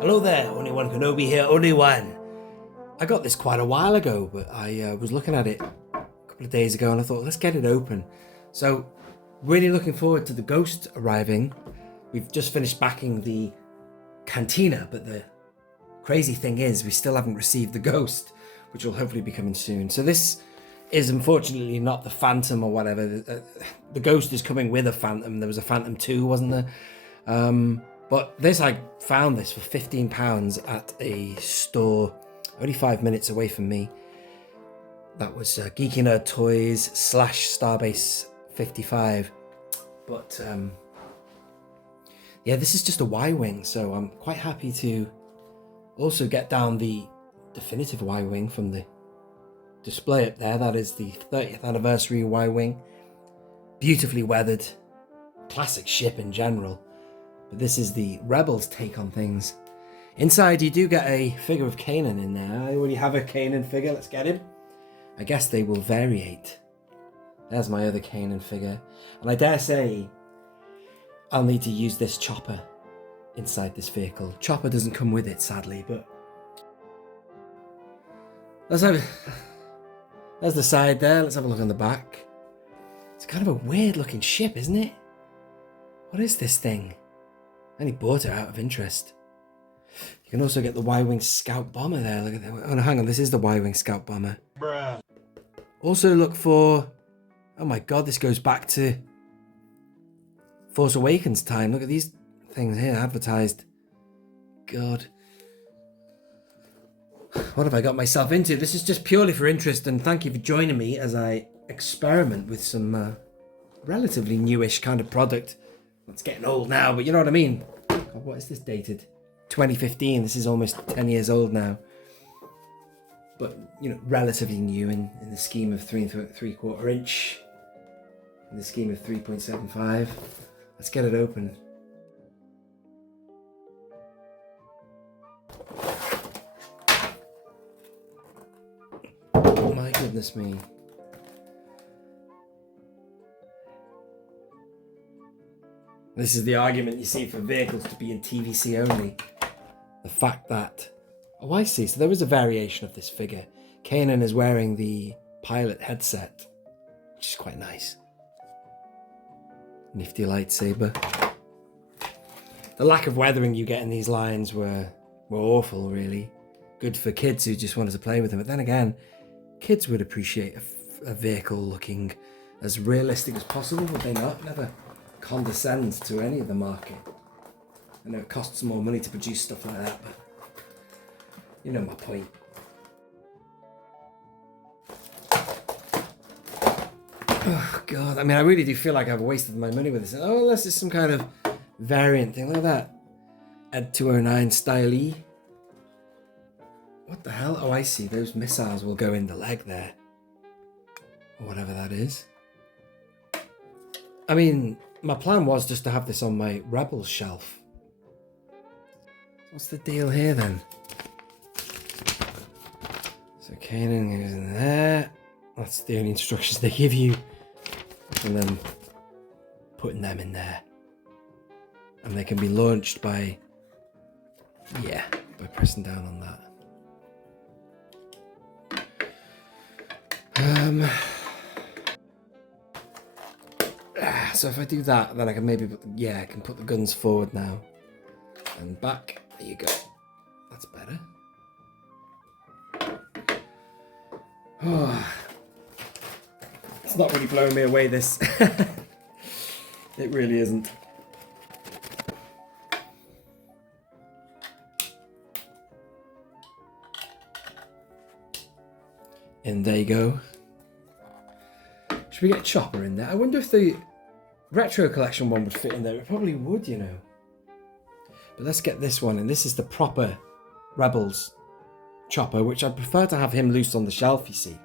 Hello there, Only One Kenobi here, Only One. I got this quite a while ago, but I was looking at it a couple of days ago and I thought, let's get it open. So, really looking forward to the Ghost arriving. We've just finished backing the Cantina, but the crazy thing is we still haven't received the Ghost, which will hopefully be coming soon. So this is unfortunately not the Phantom or whatever. The Ghost is coming with a Phantom. There was a Phantom 2, wasn't there? But this, I found this for £15 at a store only 5 minutes away from me. That was Geeky Nerd Toys / Starbase 55. But yeah, this is just a Y-Wing, so I'm quite happy to also get down the definitive Y-Wing from the display up there. That is the 30th anniversary Y-Wing. Beautifully weathered, classic ship in general. But this is the Rebels take on things. Inside you do get a figure of Kanan in there. I already have a Kanan figure, let's get him. I guess they will variate. There's my other Kanan figure. And I dare say I'll need to use this chopper inside this vehicle. Chopper doesn't come with it, sadly, but let's have there's the side there. Let's have a look on the back. It's kind of a weird looking ship, isn't it? What is this thing? I only bought it out of interest. You can also get the Y-Wing Scout Bomber there. Look at that. Oh no, hang on. This is the Y-Wing Scout Bomber. Bruh. Also look for... Oh my god, this goes back to Force Awakens time. Look at these things here advertised. God. What have I got myself into? This is just purely for interest, and thank you for joining me as I experiment with some relatively newish kind of product. It's getting old now, but you know what I mean. God, what is this dated? 2015. This is almost 10 years old now. But, you know, relatively new in the scheme of 3 3/4 inch. In the scheme of 3.75. Let's get it open. Oh my goodness me. This is the argument you see for vehicles to be in TVC only. The fact that... Oh, I see. So there was a variation of this figure. Kanan is wearing the pilot headset, which is quite nice. Nifty lightsaber. The lack of weathering you get in these lines were awful, really. Good for kids who just wanted to play with them. But then again, kids would appreciate a vehicle looking as realistic as possible, would they not? Never condescends to any of the market. I know it costs more money to produce stuff like that, but you know my point. Oh god, I mean, I really do feel like I've wasted my money with this. Oh, unless it's some kind of variant thing like that. Ed 209 style-y. What the hell? Oh, I see. Those missiles will go in the leg there. Or whatever that is. I mean, my plan was just to have this on my Rebels shelf. What's the deal here then? So Kanan goes in there. That's the only instructions they give you. And then putting them in there. And they can be launched by... Yeah, by pressing down on that. So if I do that, then I can maybe put I can put the guns forward now. And back. There you go. That's better. Oh, it's not really blowing me away, this. It really isn't. And there you go. Should we get a chopper in there? I wonder if the retro collection one would fit in there. It probably would, you know. But let's get this one, and this is the proper Rebels chopper, which I prefer to have him loose on the shelf, you see.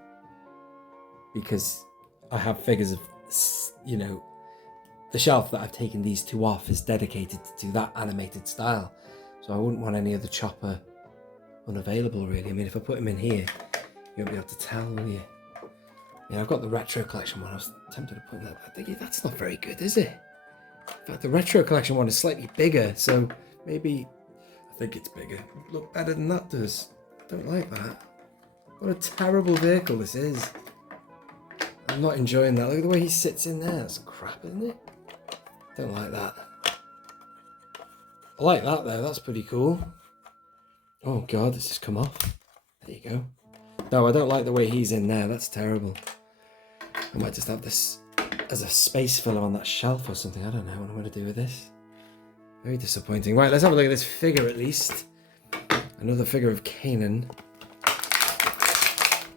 Because I have figures of, you know, the shelf that I've taken these two off is dedicated to that animated style. So I wouldn't want any other chopper unavailable, really. I mean, if I put him in here, you won't be able to tell, will you? Yeah, I've got the retro collection one. I was tempted to put that, but I think that's not very good, is it? In fact, the retro collection one is slightly bigger, so maybe I think it's bigger. Look better than that does. Don't like that. What a terrible vehicle this is. I'm not enjoying that. Look at the way he sits in there. That's crap, isn't it? Don't like that. I like that though. That's pretty cool. Oh god, it's just come off. There you go. No, I don't like the way he's in there. That's terrible. I might just have this as a space filler on that shelf or something. I don't know what I'm going to do with this. Very disappointing. Right, let's have a look at this figure at least. Another figure of Kanan.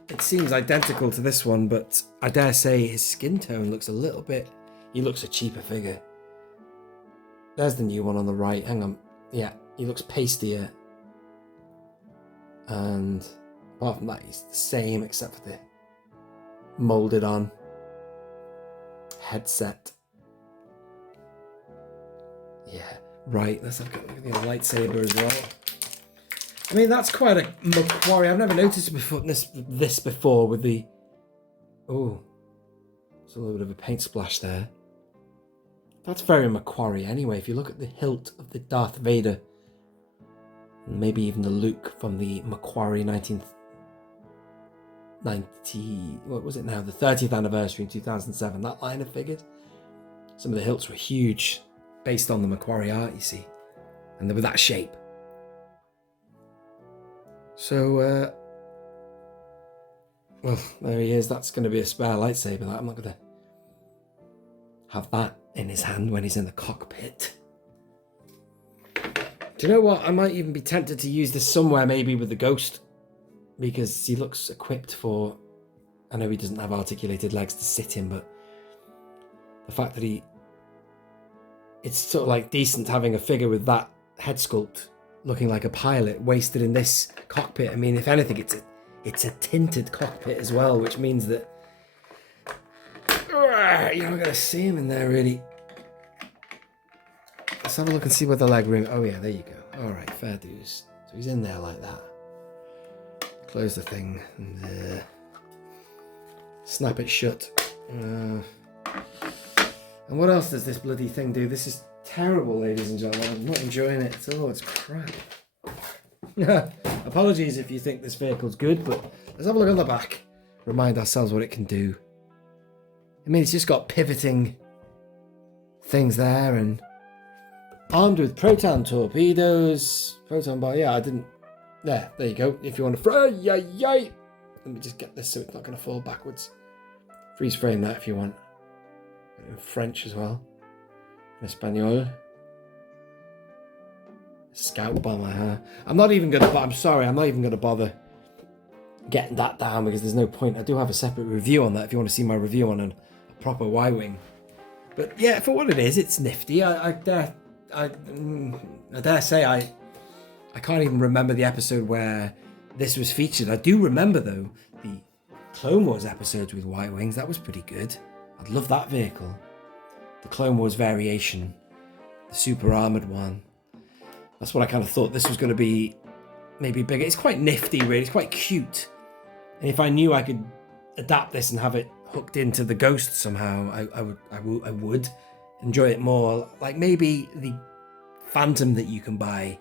It seems identical to this one, but I dare say his skin tone looks a little bit... He looks a cheaper figure. There's the new one on the right. Hang on. Yeah, he looks pastier. And apart from that, he's the same except for the moulded on headset. Yeah, right. Let's have a look at the lightsaber as well. I mean, that's quite a Macquarie. I've never noticed this before with the... Oh, there's a little bit of a paint splash there. That's very Macquarie anyway. If you look at the hilt of the Darth Vader, and maybe even the Luke from the Macquarie 1990... What was it now? The 30th anniversary in 2007. That line of figures. Some of the hilts were huge, based on the Macquarie art, you see. And they were that shape. So, well, there he is. That's going to be a spare lightsaber. I'm not going to have that in his hand when he's in the cockpit. Do you know what? I might even be tempted to use this somewhere, maybe with the Ghost, because he looks equipped for... I know he doesn't have articulated legs to sit in, but the fact that it's sort of like decent having a figure with that head sculpt looking like a pilot wasted in this cockpit. I mean, if anything, it's a tinted cockpit as well, which means that you're not going to see him in there really. Let's have a look and see where the leg room... Oh yeah, there you go. All right, fair dues. So he's in there like that. Close the thing and snap it shut. And what else does this bloody thing do? This is terrible, ladies and gentlemen. I'm not enjoying it at all. It's crap. Apologies if you think this vehicle's good, but let's have a look on the back. Remind ourselves what it can do. I mean, it's just got pivoting things there and armed with proton torpedoes. Proton bar. Yeah, I didn't... There you go. If you want to... Let me just get this so it's not going to fall backwards. Freeze frame that if you want. In French as well. In Espanol. Scout bomber, huh? I'm not even going to bother getting that down because there's no point. I do have a separate review on that if you want to see my review on a proper Y-Wing. But yeah, for what it is, it's nifty. I dare say I can't even remember the episode where this was featured. I do remember, though, the Clone Wars episodes with Y-Wings. That was pretty good. I'd love that vehicle. The Clone Wars variation. The super armoured one. That's what I kind of thought this was going to be, maybe bigger. It's quite nifty, really. It's quite cute. And if I knew I could adapt this and have it hooked into the Ghost somehow, I would enjoy it more. Like maybe the Phantom that you can buy,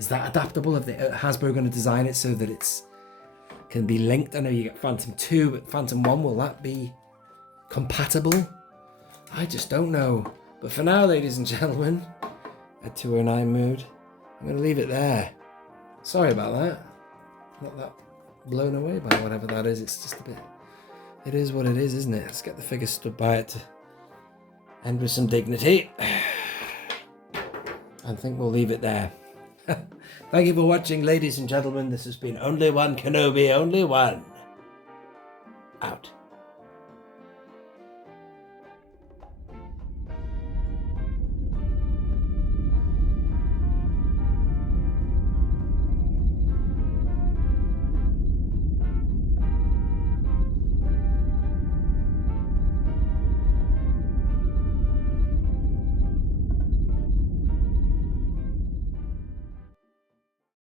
is that adaptable? Have Hasbro going to design it so that it's can be linked? I know you get Phantom 2, but Phantom 1, will that be compatible? I just don't know. But for now, ladies and gentlemen, at 209 mood, I'm going to leave it there. Sorry about that. Not that blown away by whatever that is. It's just a bit... It is what it is, isn't it? Let's get the figure stood by it to end with some dignity. I think we'll leave it there. Thank you for watching, ladies and gentlemen. This has been Only One Kenobi, Only One. Out.